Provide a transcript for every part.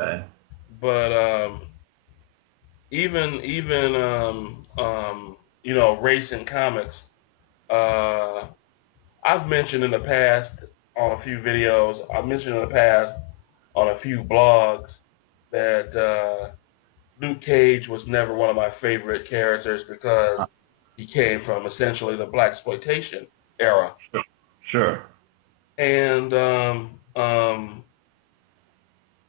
Okay. But even race in comics. Uh, I've mentioned in the past on a few videos. I've mentioned in the past on a few blogs that Luke Cage was never one of my favorite characters because he came from essentially the blaxploitation era. Sure. And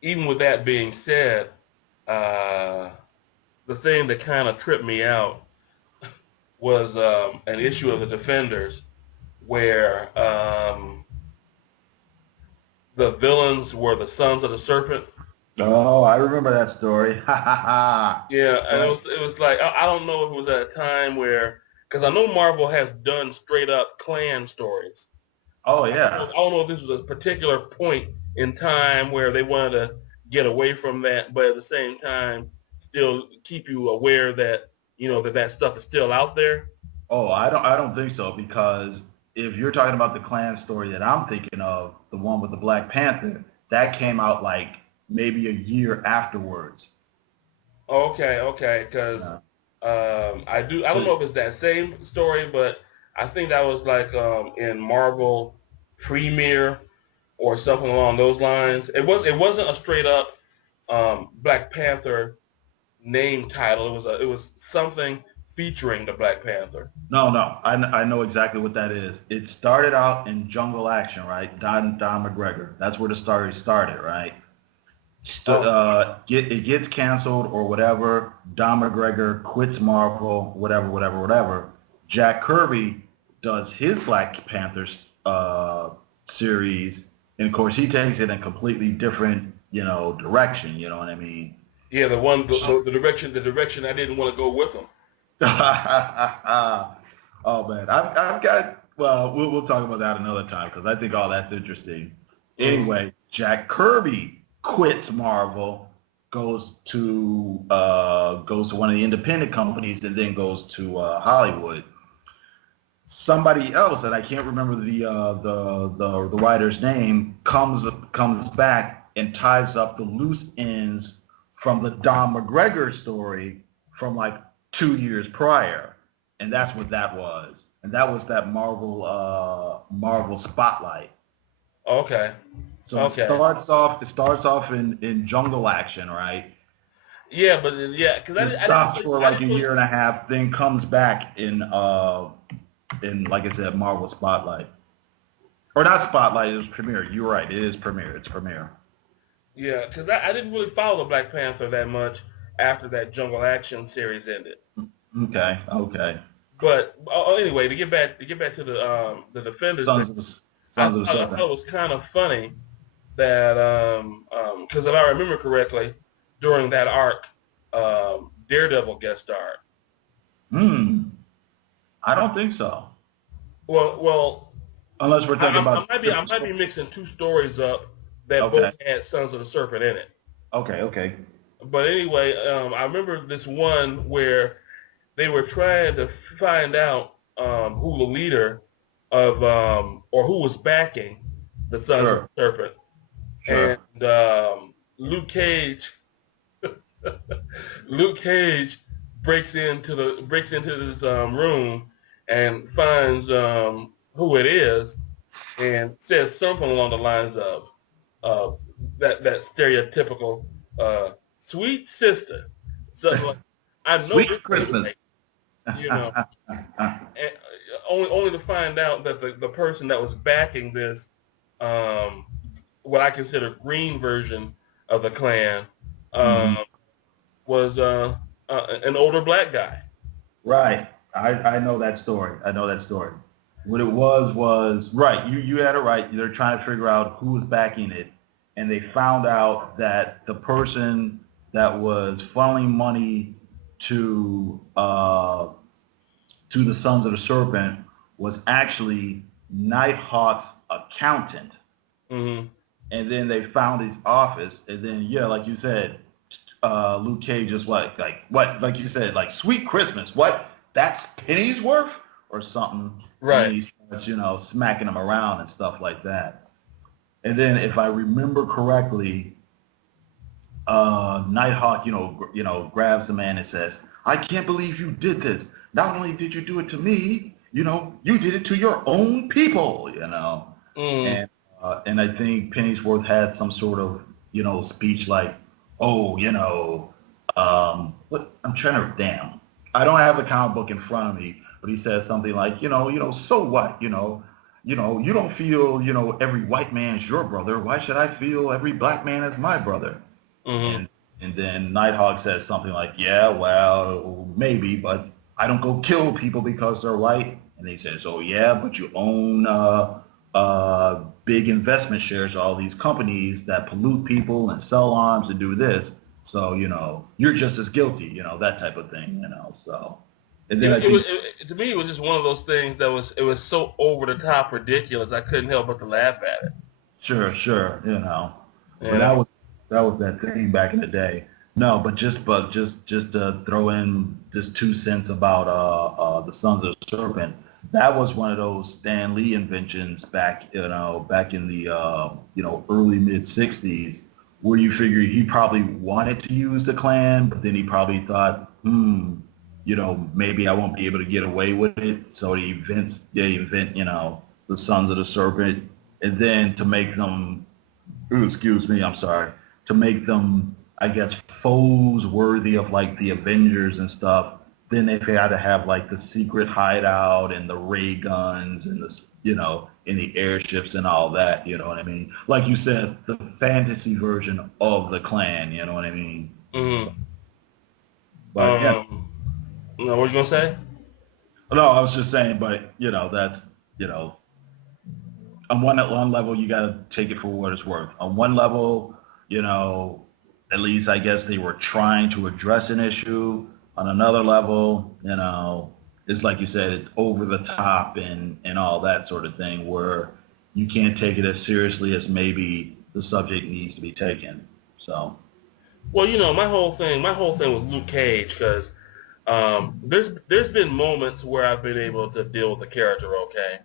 even with that being said, uh, the thing that kind of tripped me out was an issue of the Defenders where the villains were the Sons of the Serpent. Oh, I remember that story. Ha ha ha. Yeah, and Right. it was like I don't know if it was at a time where because I know Marvel has done straight up clan stories. Oh So yeah. I don't know if this was a particular point in time where they wanted to get away from that, but at the same time still keep you aware that that stuff is still out there. Oh, I don't think so because if you're talking about the clan story that I'm thinking of, the one with the Black Panther, that came out like maybe a year afterwards. Okay, okay, because Uh, I don't but know if it's that same story, but I think that was like in Marvel Premiere or something along those lines. It wasn't a straight up Black Panther name title. It was something featuring the Black Panther. no, no, I know exactly what that is. It started out in Jungle Action, right? Don McGregor. That's where the story started, right? Oh, It gets canceled or whatever. Don McGregor quits Marvel, whatever, whatever, whatever. Jack Kirby does his Black Panthers series, and of course he takes it in a completely different, direction. You know what I mean? yeah, the direction I didn't want to go with them. Oh man, I've got. Well, we'll talk about that another time because I think all that's interesting. Mm. Anyway, Jack Kirby quits Marvel, goes to one of the independent companies, and then goes to Hollywood. Somebody else, and I can't remember the writer's name, comes back and ties up the loose ends from the Don McGregor story from like 2 years prior, and that's what that was. And that was that Marvel Spotlight. Okay, So okay, it starts off in Jungle Action, right? yeah, but yeah, because It stops for like a year and a half, then comes back in like I said, Marvel Spotlight. Or not Spotlight, it was Premiere. You're right, it is Premiere. It's Premiere. yeah, because I didn't really follow the Black Panther that much after that Jungle Action series ended. Okay, okay. But anyway, to get back to the Defenders thing, Sons of the Sons of the I thought Serpent. it was kind of funny that because if I remember correctly, during that arc, Daredevil guest starred. Hmm. I don't think so. Well, Unless we're talking about I different might be stories. mixing two stories up that Okay. both had Sons of the Serpent in it. Okay, okay. But anyway, I remember this one where they were trying to find out who the leader of or who was backing the Sons of Sure. the Serpent, Sure. and Luke Cage. Luke Cage breaks into this room and finds who it is and says something along the lines of uh, that stereotypical sweet sister. So like, I know this Sweet ain't Christmas. right, you know. And only to find out that the person that was backing this, um, what I consider green version of the Klan, Hmm. um, was an older black guy. Right. I know that story. I know that story. What it was right. You had it right. They're trying to figure out who was backing it, and they found out that the person that was funneling money to to the Sons of the Serpent was actually Nighthawk's accountant. Hmm. And then they found his office, and then yeah, like you said, Luke Cage is what, like you said, like Sweet Christmas. What? That's pennies worth or something. And then Right. he starts, smacking him around and stuff like that. And then if I remember correctly, Nighthawk, grabs the man and says, "I can't believe you did this. Not only did you do it to me, you did it to your own people, Mm. And I think Pennyworth had some sort of, speech like, oh, what I'm trying to, damn, I don't have the comic book in front of me, but he says something like, so what, you don't feel, every white man is your brother. Why should I feel every black man is my brother? Mm-hmm. And then Nighthawk says something like, yeah, well, maybe, but I don't go kill people because they're white. And he says, oh, yeah, but you own big investment shares of all these companies that pollute people and sell arms and do this. So, you're just as guilty, that type of thing, so. And then I think, To me, it was just one of those things it was so over the top ridiculous. I couldn't help but to laugh at it. sure, Yeah. but that was that thing back in the day. No, but just to throw in just 2 cents about the Sons of the Serpent. That was one of those Stan Lee inventions back in the early mid '60s, where you figure he probably wanted to use the Klan, but then he probably thought, maybe I won't be able to get away with it. So he invent the Sons of the Serpent, and then to make them, ooh, excuse me, I'm sorry, to make them, I guess, foes worthy of like the Avengers and stuff. Then they had to have like the secret hideout and the ray guns and in the airships and all that. You know what I mean? Like you said, the fantasy version of the Klan. You know what I mean? Mm-hmm. But yeah, What were you gonna say? no, I was just saying. But that's on one level, you got to take it for what it's worth. On one level, at least I guess they were trying to address an issue. On another level, it's like you said, it's over the top and all that sort of thing, where you can't take it as seriously as maybe the subject needs to be taken. So, Well, my whole thing with Luke Cage, because there's been moments where I've been able to deal with the character okay.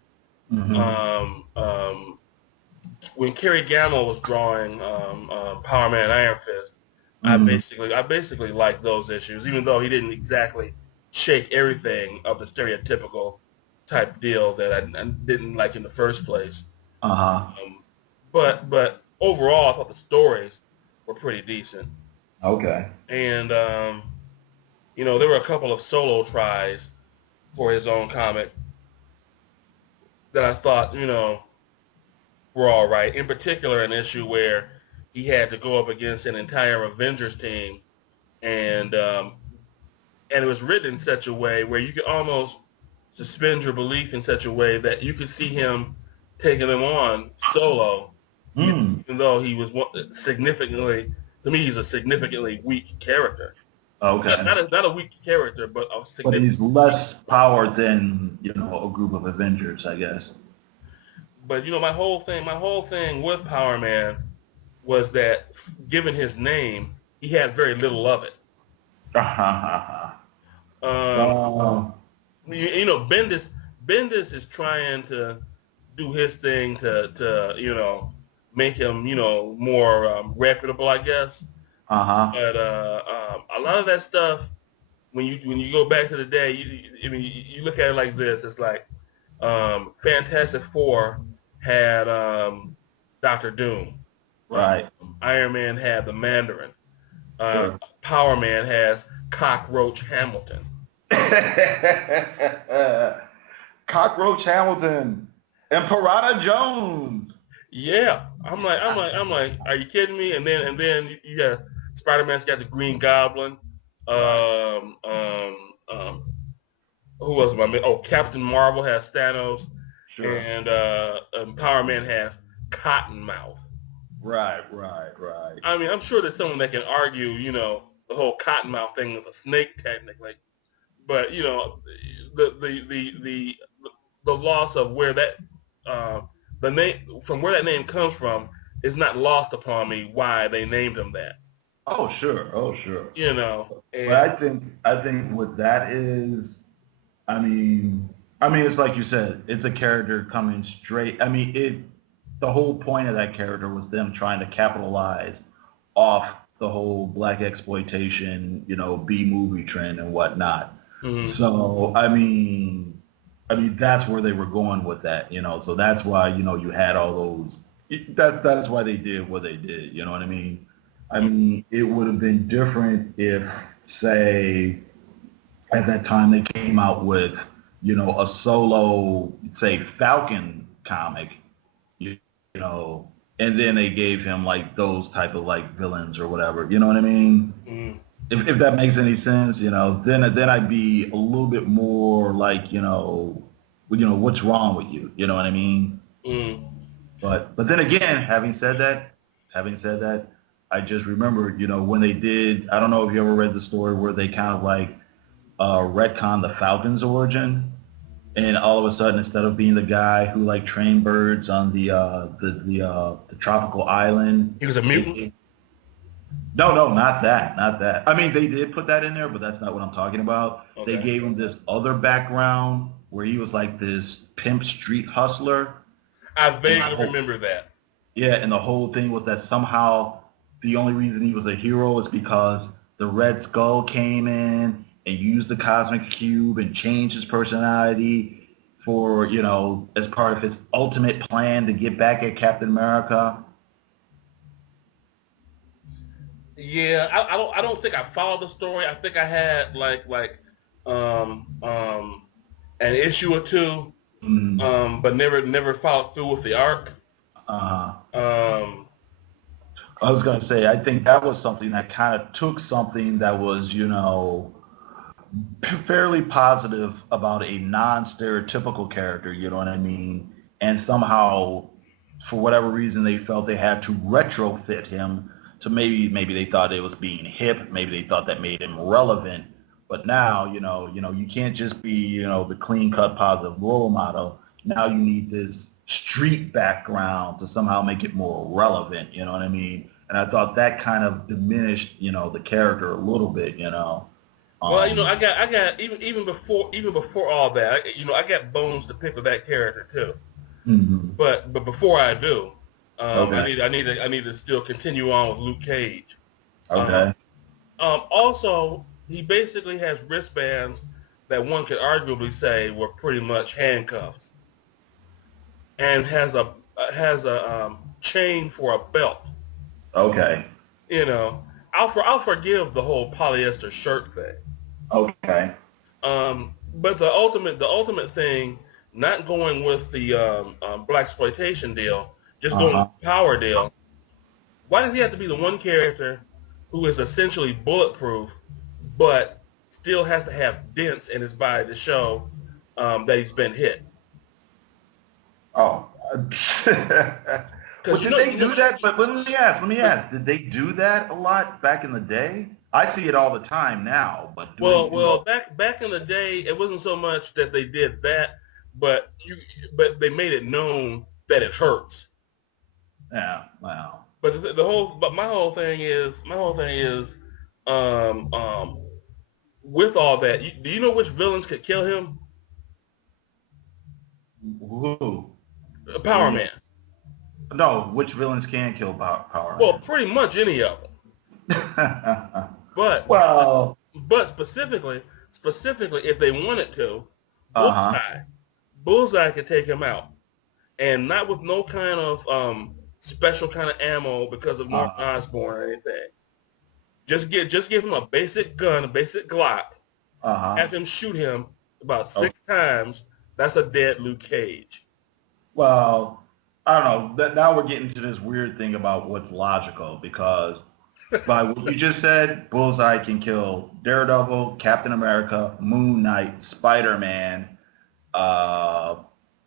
When Kerry Gamble was drawing Powerman and Iron Fist, I basically liked those issues, even though he didn't exactly shake everything of the stereotypical type deal that I didn't like in the first place. But overall, I thought the stories were pretty decent. Okay. And there were a couple of solo tries for his own comic that I thought, were all right. In particular, an issue where he had to go up against an entire Avengers team, and it was written in such a way where you could almost suspend your belief in such a way that you could see him taking them on solo, even though he was significantly, to me, he's a significantly weak character. Okay. Not a weak character, but a significant. But he's less powered than a group of Avengers, I guess. But my whole thing with Power Man was that, given his name, he had very little of it. Bendis is trying to do his thing to make him more reputable, I guess. But a lot of that stuff, when you go back to the day, you look at it like this. It's like Fantastic Four had Doctor Doom. Right. Iron Man had the Mandarin. Sure. Power Man has Cockroach Hamilton. Cockroach Hamilton and Parada Jones. Yeah, I'm like, are you kidding me? And then you got Spider-Man's got the Green Goblin. Who else am I? Oh, Captain Marvel has Thanos. Sure. And Power Man has Cottonmouth. Right. I mean, I'm sure there's someone that can argue, the whole Cottonmouth thing was a snake technically, but the loss of where that the name from where that name comes from is not lost upon me. Why they named him that? Oh sure. And but I think what that is, I mean, it's like you said, it's a character coming straight. The whole point of that character was them trying to capitalize off the whole black exploitation, B movie trend and whatnot. Mm-hmm. So I mean that's where they were going with that. So that's why you had all those. That's why they did what they did. You know what I mean? I mean, it would have been different if, say, at that time they came out with, a solo, say, Falcon comic, you, you know, and then they gave him like those type of like villains or whatever. You know what I mean? Mm-hmm. If that makes any sense, then I'd be a little bit more like, what's wrong with you? You know what I mean? Mm-hmm. But then again, having said that, I just remembered, when they did, I don't know if you ever read the story where they kind of like retcon the Falcon's origin, and all of a sudden, instead of being the guy who like trained birds on the tropical island, He was a mutant? No, not that, not that. I mean, they did put that in there, but that's not what I'm talking about. Okay. They gave him this other background where he was like this pimp street hustler. I vaguely remember that. Yeah, and the whole thing was that somehow the only reason he was a hero is because the Red Skull came in and used the Cosmic Cube and changed his personality for, as part of his ultimate plan to get back at Captain America. Yeah, I don't think I followed the story. I think I had an issue or two, but never followed through with the arc. I was going to say, I think that was something that kind of took something that was, fairly positive about a non-stereotypical character, you know what I mean? And somehow, for whatever reason, they felt they had to retrofit him to maybe they thought it was being hip, maybe they thought that made him relevant. But now, you can't just be, the clean-cut positive role model. Now you need this street background to somehow make it more relevant, you know what I mean? And I thought that kind of diminished, the character a little bit, Well, I got even before all that, I got bones to pick with that character too. Mm-hmm. But before I do, Okay. I need to still continue on with Luke Cage. Okay. Also, he basically has wristbands that one could arguably say were pretty much handcuffs, and has a chain for a belt. Okay. I'll forgive the whole polyester shirt thing. Okay. But the ultimate thing, not going with the blaxploitation deal, just going with the power deal. Why does he have to be the one character who is essentially bulletproof, but still has to have dents in his body to show that he's been hit? Oh. Well, did they do that? But let me ask. Did they do that a lot back in the day? I see it all the time now. But back in the day, it wasn't so much that they did that, but they made it known that it hurts. Yeah. Wow. But my whole thing is, with all that, do you know which villains could kill him? Who? Powerman. No, which villains can kill Powerman? Well, pretty much any of them. But specifically, if they wanted to, Bullseye could take him out, and not with no kind of special kind of ammo because of Norman Osborn or anything. Just give him a basic gun, a basic Glock. Have him shoot him about 6 times. That's a dead Luke Cage. Well, I don't know. Now we're getting to this weird thing about what's logical, because by what you just said, Bullseye can kill Daredevil, Captain America, Moon Knight, Spider-Man,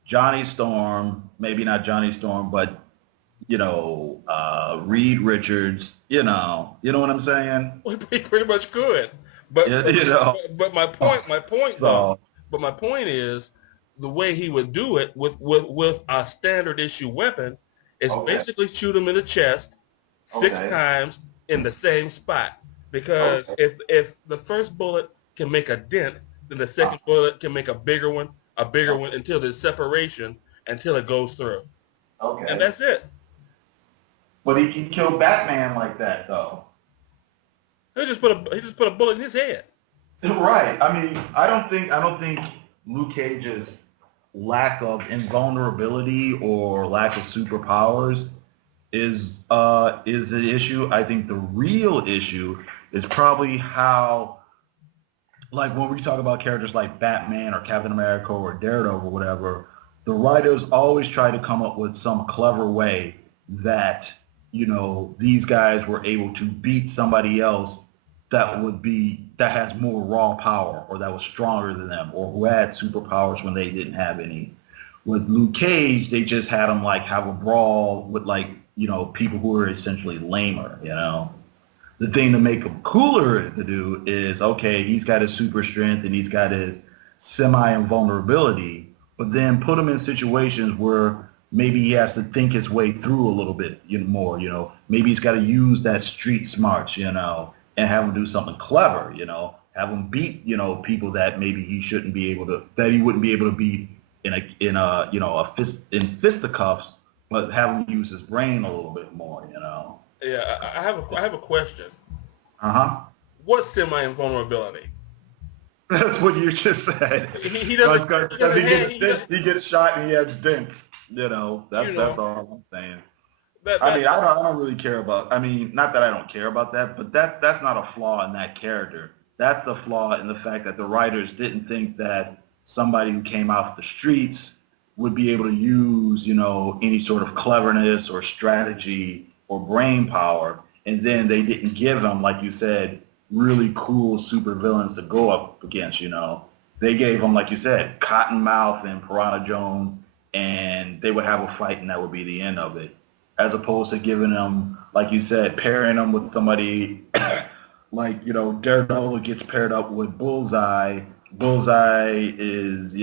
Johnny Storm, maybe not Johnny Storm, but, Reed Richards, you know what I'm saying? Well, he pretty much could. But my point is, the way he would do it with a standard issue weapon is basically shoot him in the chest 6 times in the same spot. Because if the first bullet can make a dent, then the second bullet can make a bigger one until there's separation, until it goes through. Okay. And that's it. But he can kill Batman like that, though. He just put a bullet in his head. Right. I mean, I don't think Luke Cage's lack of invulnerability or lack of superpowers is an issue. I think the real issue is probably how, like when we talk about characters like Batman or Captain America or Daredevil or whatever, the writers always try to come up with some clever way that, these guys were able to beat somebody else that has more raw power or that was stronger than them or who had superpowers when they didn't have any. With Luke Cage, they just had him have a brawl with people who are essentially lamer, The thing to make him cooler to do is, okay, he's got his super strength and he's got his semi-invulnerability, but then put him in situations where maybe he has to think his way through a little bit more, Maybe he's got to use that street smarts, and have him do something clever, Have him beat, people that maybe he shouldn't be able to, that he wouldn't be able to beat in fisticuffs, but have him use his brain a little bit more, Yeah, I have a question. Uh-huh. What's semi-invulnerability? That's what you just said. He doesn't. He gets shot and he has dents. That's all I'm saying. I don't really care about. Not that I don't care about that, but that's not a flaw in that character. That's a flaw in the fact that the writers didn't think that somebody who came off the streets would be able to use, any sort of cleverness or strategy or brain power, and then they didn't give them, like you said, really cool supervillains to go up against. They gave them, like you said, Cottonmouth and Piranha Jones, and they would have a fight, and that would be the end of it. As opposed to giving them, like you said, pairing them with somebody like, Daredevil gets paired up with Bullseye. Bullseye is,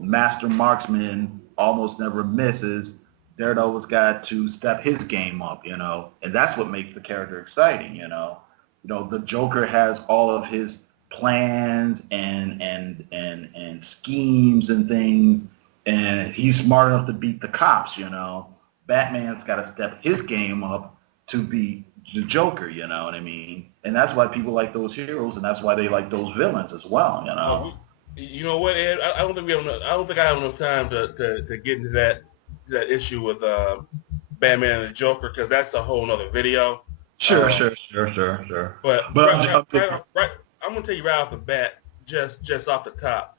master marksman, almost never misses. Daredevil's got to step his game up, and that's what makes the character exciting, The Joker has all of his plans and schemes and things, and he's smart enough to beat the cops, Batman's got to step his game up to beat the Joker, you know what I mean? And that's why people like those heroes, and that's why they like those villains as well, You know what, Ed? I don't think I have enough time to get into that issue with Batman and the Joker, because that's a whole other video. Sure. But I'm gonna tell you right off the bat, just off the top,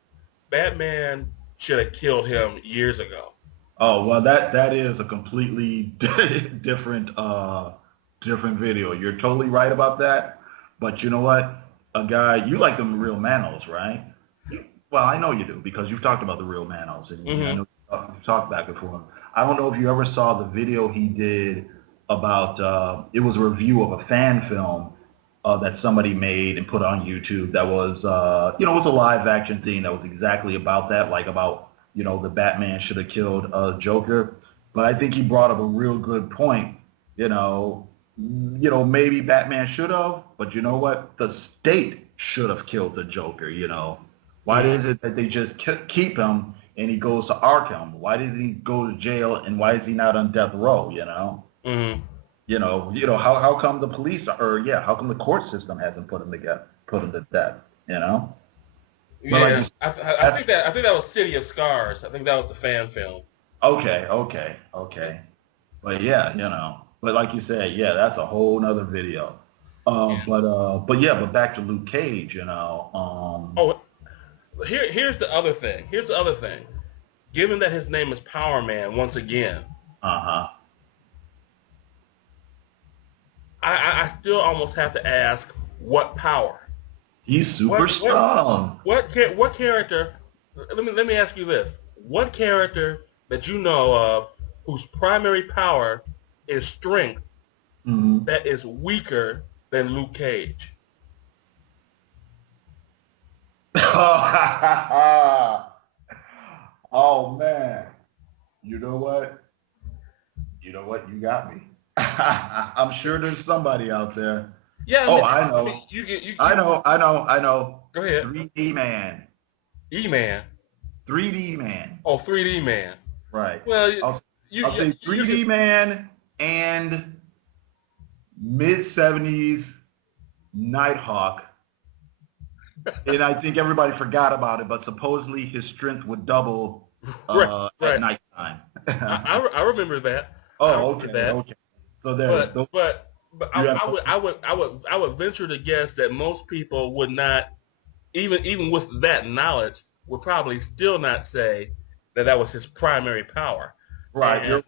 Batman should have killed him years ago. Oh, well, that is a completely different video. You're totally right about that. But you know what? A guy, you like them real Manos, right? Well, I know you do because you've talked about the real Manos, and you've talked back and forth. I don't know if you ever saw the video he did about, it was a review of a fan film that somebody made and put on YouTube that was, it was a live action thing that was exactly about that, like about, the Batman should have killed Joker. But I think he brought up a real good point. Maybe Batman should have, but you know what? The state should have killed the Joker, Why is it that they just keep him and he goes to Arkham? Why doesn't he go to jail, and why is he not on death row, Mm-hmm. How come the police how come the court system hasn't put him to death, Yeah, I think that was City of Scars. I think that was the fan film. Okay. But but like you said, that's a whole nother video. But back to Luke Cage, Here's the other thing. Given that his name is Powerman once again. Uh-huh. I still almost have to ask, what power? He's super strong. What character? Let me ask you this: what character that you know of whose primary power is strength that is weaker than Luke Cage? Oh man! You know what? You got me. I'm sure there's somebody out there. Yeah. I know. I know. Go ahead. 3D man. E-Man. 3D man. Oh, 3D man. Right. Well, I'll say 3D man and mid-70s Nighthawk, and I think everybody forgot about it, but supposedly his strength would double at nighttime. I remember that. Oh, okay. So there. But I would venture to guess that most people would not, even with that knowledge, would probably still not say that was his primary power. Right. And,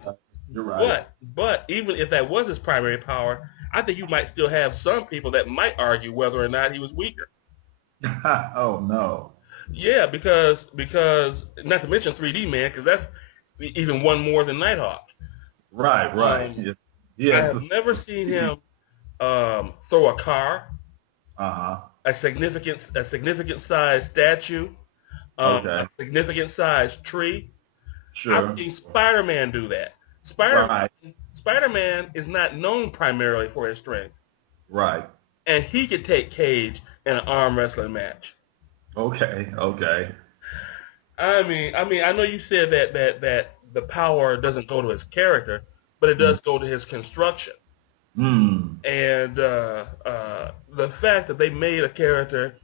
you're right. But even if that was his primary power, I think you might still have some people that might argue whether or not he was weaker. Oh no. Yeah, because not to mention 3D Man, because that's even one more than Nighthawk. Right. Yeah. I have never seen him throw a car, a significant size statue, a significant size tree. Sure. I've seen Spider-Man do that. Spider-Man is not known primarily for his strength. Right. And he could take Cage in an arm wrestling match. Okay. I mean, I know you said that the power doesn't go to his character, but it does go to his construction. And the fact that they made a character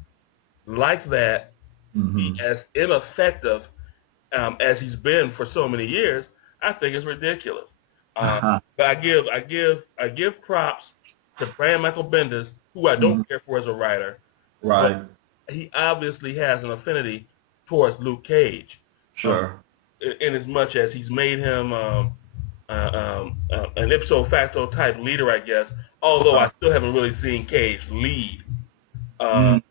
like that as ineffective as he's been for so many years, I think is ridiculous. But I give props to Brian Michael Bendis, who I don't care for as a writer. Right. He obviously has an affinity towards Luke Cage. Sure. In as much as he's made him an ipso facto type leader, I guess. Although I still haven't really seen Cage lead. Plus,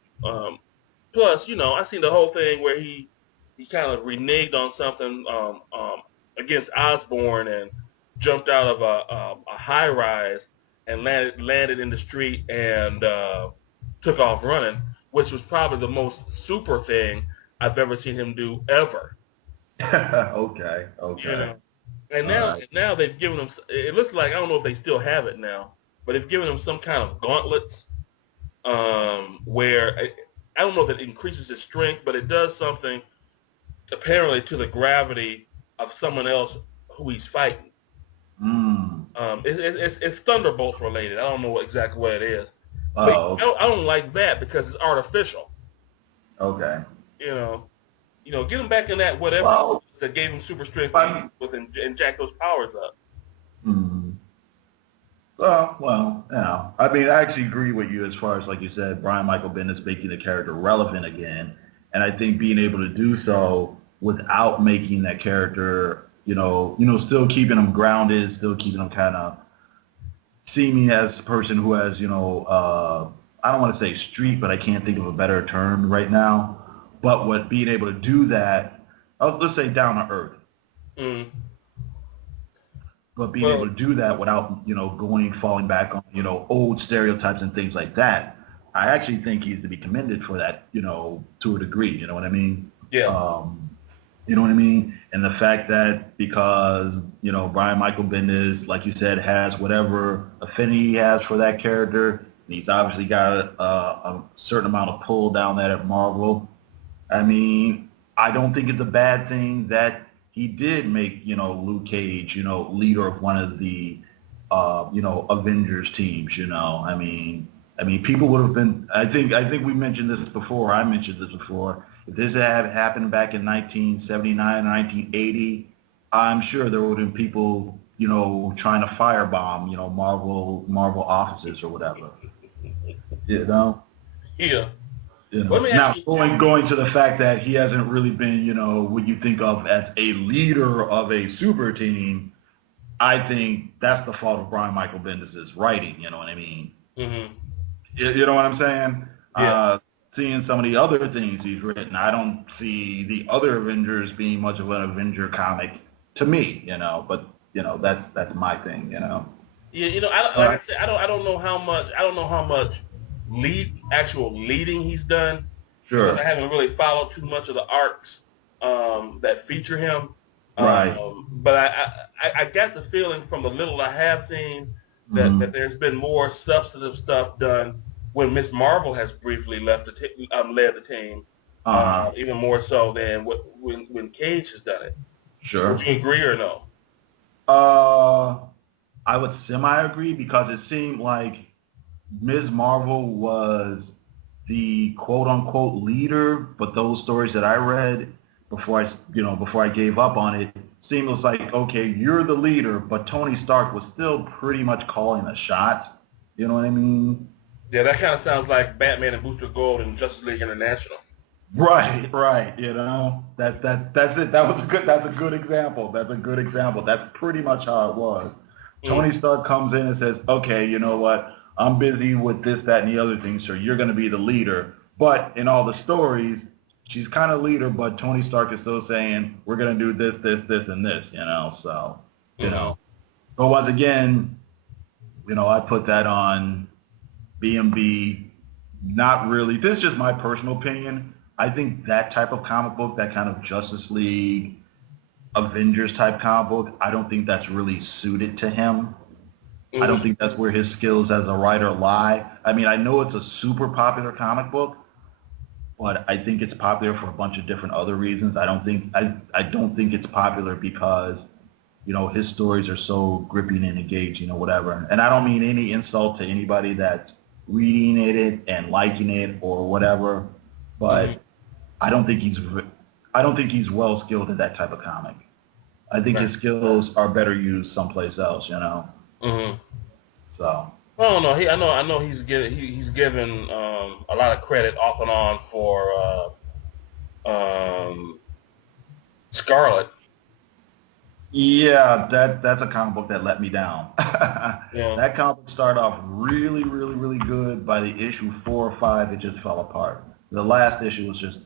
I've seen the whole thing where he kind of reneged on something against Osborn and jumped out of a high rise and landed in the street and took off running, which was probably the most super thing I've ever seen him do ever. Okay. And now they've given him. It looks like, I don't know if they still have it now, but they've given him some kind of gauntlets where I don't know if it increases his strength, but it does something apparently to the gravity of someone else who he's fighting. It's Thunderbolts related. I don't know exactly what it is. I don't like that because it's artificial. Okay. Get him back in that whatever that gave him super strength and jack those powers up. I mean, I actually agree with you as far as, like you said, Brian Michael Bendis making the character relevant again, and I think being able to do so without making that character, still keeping him grounded, still keeping him kind of seeming as a person who has, I don't want to say street, but I can't think of a better term right now. But with being able to do that, let's say down to earth. But being able to do that without, falling back on, old stereotypes and things like that, I actually think he's to be commended for that, to a degree. You know what I mean? Yeah. You know what I mean? And the fact that because, Brian Michael Bendis, like you said, has whatever affinity he has for that character, and he's obviously got a certain amount of pull down there at Marvel. I mean, I don't think it's a bad thing that he did make, Luke Cage, leader of one of the, Avengers teams, I mean, people would have been, I think we mentioned this before, I mentioned this before, if this had happened back in 1979 or 1980, I'm sure there would have been people, trying to firebomb, Marvel offices or whatever, Yeah. Now, going to the fact that he hasn't really been, what you think of as a leader of a super team, I think that's the fault of Brian Michael Bendis' writing, you know what I mean? You know what I'm saying? Yeah. Seeing some of the other things he's written, I don't see the other Avengers being much of an Avenger comic to me, but, that's my thing, Yeah, I don't know how much actual leading he's done. Sure. I haven't really followed too much of the arcs that feature him. Right. But I got the feeling from the little I have seen that there's been more substantive stuff done when Miss Marvel has briefly led the team, even more so than when Cage has done it. Sure. Would you agree or no? I would semi-agree because it seemed like Ms. Marvel was the quote unquote leader, but those stories that I read before I gave up on it, seemed like, okay, you're the leader, but Tony Stark was still pretty much calling the shots. You know what I mean? Yeah, that kind of sounds like Batman and Booster Gold in Justice League International. Right, right. You know, that's it. That's a good example. That's a good example. That's pretty much how it was. Mm. Tony Stark comes in and says, okay, you know what? I'm busy with this, that, and the other thing, so you're going to be the leader. But in all the stories, she's kind of leader, but Tony Stark is still saying, we're going to do this, this, this, and this, you know? So, you Mm-hmm. know. But once again, you know, I put that on B&B. Not really. This is just my personal opinion. I think that type of comic book, that kind of Justice League, Avengers type comic book, I don't think that's really suited to him. I don't Mm-hmm. think that's where his skills as a writer lie. I mean, I know it's a super popular comic book, but I think it's popular for a bunch of different other reasons. I don't think it's popular because, you know, his stories are so gripping and engaging or whatever. And I don't mean any insult to anybody that's reading it and liking it or whatever, Mm-hmm. but I don't think he's well skilled at that type of comic. I think Right. his skills are better used someplace else, you know. Mm-hmm. So, I don't know. I know he's given a lot of credit off and on for Scarlet. yeah, that's a comic book that let me down. Yeah. That comic book started off really, really, really good. By the issue 4 or 5, it just fell apart. The last issue was just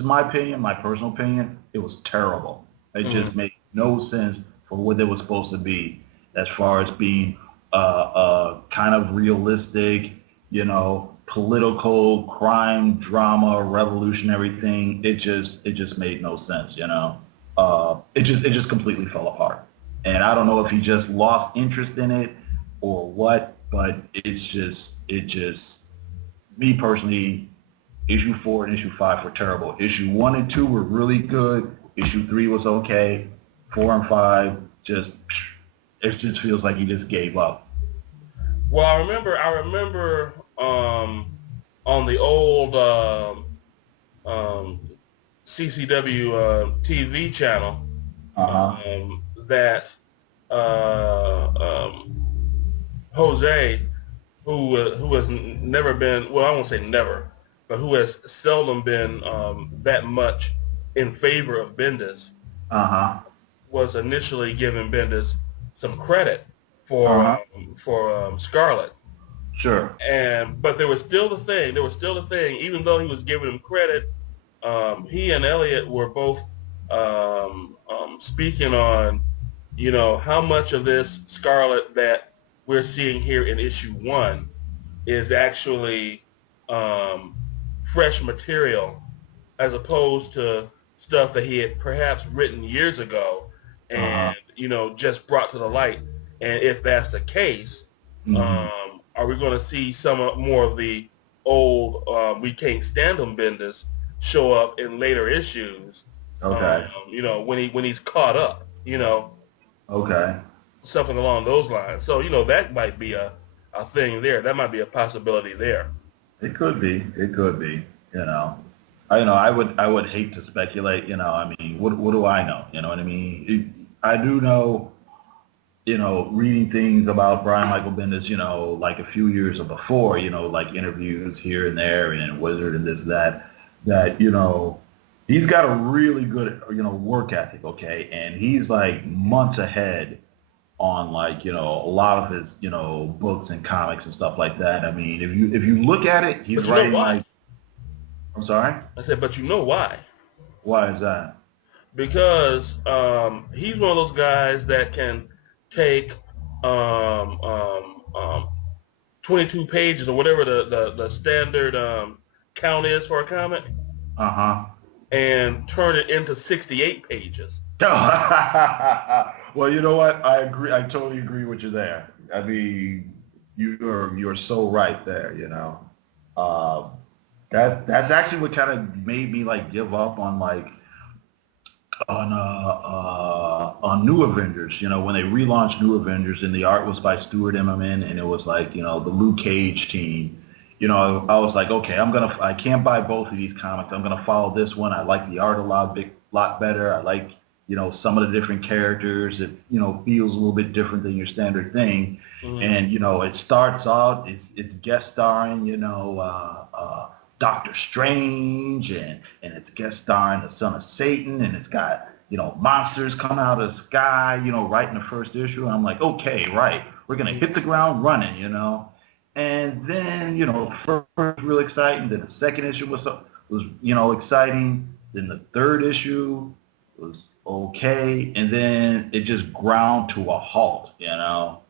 in my opinion, my personal opinion, it was terrible. It Mm-hmm. just made no sense for what it was supposed to be, as far as being kind of realistic, you know, political crime drama, revolutionary thing. It just made no sense, you know. It just completely fell apart. And I don't know if he just lost interest in it or what, but it just me personally, issue 4 and issue 5 were terrible. Issue 1 and 2 were really good. Issue 3 was okay. 4 and 5 just it just feels like he just gave up. Well, I remember on the old um, CCW TV channel Uh-huh. that Jose, who has never been, well, I won't say never, but who has seldom been that much in favor of Bendis, Uh-huh. was initially giving Bendis some credit Uh-huh. for Scarlet. Sure. And but there was still the thing. There was still the thing. Even though he was giving him credit, he and Elliot were both speaking on, you know, how much of this Scarlet that we're seeing here in issue 1 is actually um, fresh material, as opposed to stuff that he had perhaps written years ago Uh-huh. and, you know, just brought to the light. And if that's the case, Hmm. are we going to see some more of the old we can't stand them Bendis show up in later issues? Okay. You know, when he's caught up, you know, Okay. something along those lines. So, you know, that might be a thing there. That might be a possibility there. It could be. It could be. You know. I would hate to speculate. You know. I mean, what do I know? You know what I mean? I do know. You know, reading things about Brian Michael Bendis. You know, like a few years or before. You know, like interviews here and there and Wizard and this that. That you know, he's got a really good work ethic. Okay, and he's like months ahead on like a lot of his books and comics and stuff like that. I mean, if you look at it, he's But you know writing why? like, I'm sorry, I said, but you know why? why is that? Because he's one of those guys that can take um, um, um, 22 pages or whatever the standard count is for a comic Uh and turn it into 68 pages. huh. Well, you know what? I agree. I totally agree with you there. I mean, you're so right there. That's actually what kind of made me like give up on like on New Avengers. You know, when they relaunched New Avengers, and the art was by Stuart Immonen, and it was like, you know, the Luke Cage team. You know, I was like, okay, I can't buy both of these comics. I'm gonna follow this one. I like the art a lot better. I like, you know, some of the different characters. It, you know, feels a little bit different than your standard thing. Mm-hmm. And you know, it starts out, it's guest starring, you know, Doctor Strange, and it's guest starring the Son of Satan, and it's got, you know, monsters come out of the sky, you know, right in the first issue. And I'm like, okay, right, we're gonna hit the ground running, you know. And then, you know, first was really exciting. Then the second issue was you know, exciting. Then the third issue was okay, and then it just ground to a halt, you know.